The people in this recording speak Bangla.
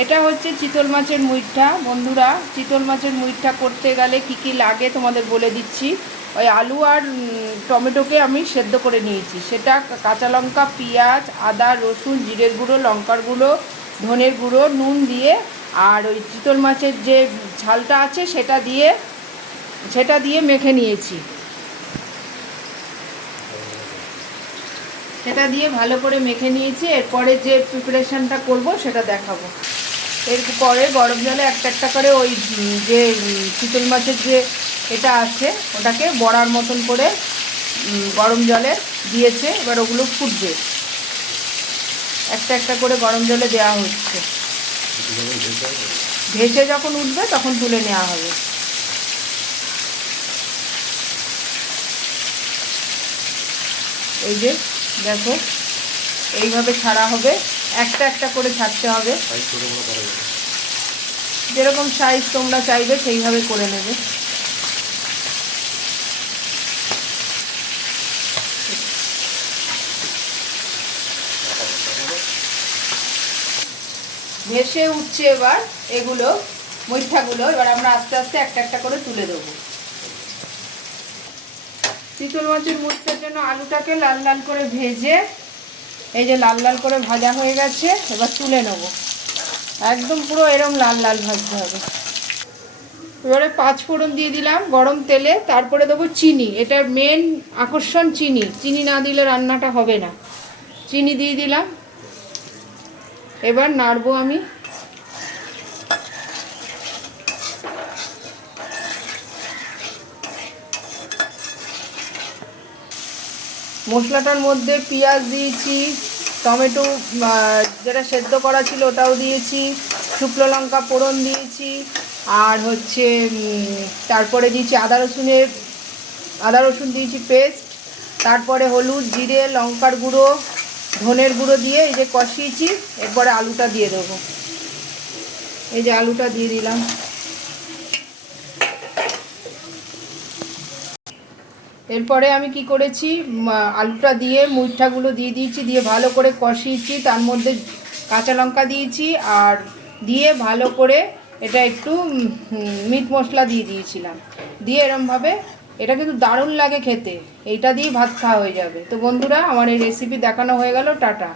এটা হচ্ছে চিতল মাছের মুইঠা। বন্ধুরা, চিতল মাছের মুইঠা করতে গেলে কি কি লাগে তোমাদের বলে দিচ্ছি। ওই আলু আর টমেটোকে আমি সেদ্ধ করে নিয়েছি, সেটা কাঁচা লঙ্কা, পেঁয়াজ, আদা, রসুন, জিরের গুঁড়ো, লঙ্কার গুঁড়ো, ধনের গুঁড়ো, নুন দিয়ে আর ওই চিতল মাছের যে ঝালটা আছে সেটা দিয়ে মেখে নিয়েছি। সেটা দিয়ে ভালো করে মেখে নিয়েছি। এরপরে যে প্রিপারেশানটা করব সেটা দেখাবো। এরপরে গরম জলে একটা একটা করে ওই যে চিতল মাছের যে এটা আছে ওটাকে বড়ার মতন করে গরম জলে দিয়েছে। এবার ওগুলো ফুটবে, একটা একটা করে গরম জলে দেওয়া হচ্ছে। ভেসে যখন উঠবে তখন তুলে নেওয়া হবে। এই যে দেখো, এইভাবে ছাড়া হবে, একটা একটা করে ছাড়তে হবে। যেরকম সাইজ তোমরা চাইবে সেইভাবে করে নেবে। ভেসে উঠছে এবার এগুলো মুইঠাগুলো। এবার আমরা আস্তে আস্তে একটা একটা করে তুলে দেবো। চিতল মাছের মুইঠার জন্য আলুটাকে লাল লাল করে ভেজে, এই যে লাল লাল করে ভাজা হয়ে গেছে, এবার তুলে নেবো। একদম পুরো এরম লাল লাল ভাজতে হবে। এবারে 5 ফোড়ন দিয়ে দিলাম গরম তেলে, তারপরে দেবো চিনি। এটার মেন আকর্ষণ চিনি, চিনি না দিলে রান্নাটা হবে না। চিনি দিয়ে দিলাম। এবার নাড়বো আমি। মশলাটার মধ্যে পেঁয়াজ দিয়েছি, টমেটো যেটা সেদ্ধ করা ছিল ওটাও দিয়েছি, শুকনো লঙ্কা ফোড়ন দিয়েছি, আর হচ্ছে তারপরে দিয়েছি আদা রসুন দিয়েছি পেস্ট, তারপরে হলুদ, জিরে, লঙ্কার গুঁড়ো, ধনের গুঁড়ো দিয়ে এই যে কষিয়েছি। এরপরে আলুটা দিয়ে দেবো। এই যে আলুটা দিয়ে দিলাম। এরপরে আমি কি করেছি, আলুটা দিয়ে মুইঠাগুলো দিয়ে দিয়েছি, দিয়ে ভালো করে কষিয়েছি। তার মধ্যে কাঁচা লঙ্কা দিয়েছি আর দিয়ে ভালো করে এটা একটু মিট মশলা দিয়ে দিয়েছিলাম। দিয়ে এরমভাবে, এটা কিন্তু দারুণ লাগে খেতে। এইটা দিয়েই ভাত খাওয়া হয়ে যাবে। তো বন্ধুরা, আমার এই রেসিপি দেখানো হয়ে গেল। টাটা।